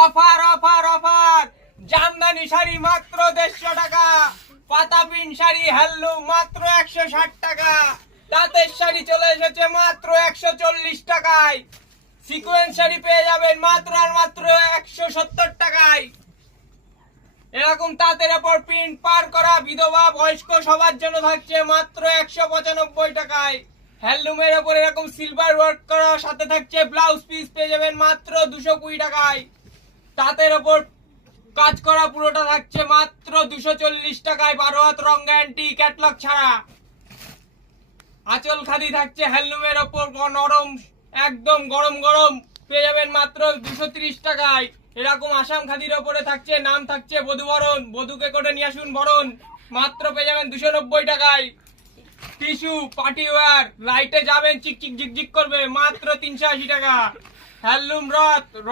Offer offer offer, Jamdani sari মাত্র 150 টাকা, পাতাপিন sari handloom মাত্র 160 টাকা, তাঁতের শাড়ি চলে এসেছে মাত্র 140 টাকায়, সিকোয়েন্স শাড়ি পেয়ে যাবেন মাত্র আর মাত্র 170 টাকায়। এরকম তাঁতের উপর প্রিন্ট পার করা বিধবা বয়স্ক সবার জন্য থাকছে মাত্র 195 টাকায়। হ্যান্ডলুমের উপর এরকম সিলভার ওয়ার্ক করা সাথে থাকছে ব্লাউজ পিস পেয়ে যাবেন মাত্র 220 টাকায়। তাঁতের উপর কাজ করা পুরোটা থাকছে মাত্র 240 টাকায়, 12 হাত রং গ্যারান্টি ক্যাটলগ ছাড়া। আঁচল খাদি থাকছে হ্যান্ডলুমের ওপর নরম, একদম গরম গরম পেয়ে যাবেন মাত্র 230 টাকায়। এরকম আসাম খাদির ওপরে থাকছে, নাম থাকছে বধুবরণ, বধুকে করে নিয়ে আসুন বরণ, মাত্র পেয়ে যাবেন 290 টাকায়। টিস্যু পার্টি ওয়্যার, লাইটে যাবেন চিকচিক ঝিকঝিক করবে, মাত্র 380 টাকা। হ্যান্ডলুম রথ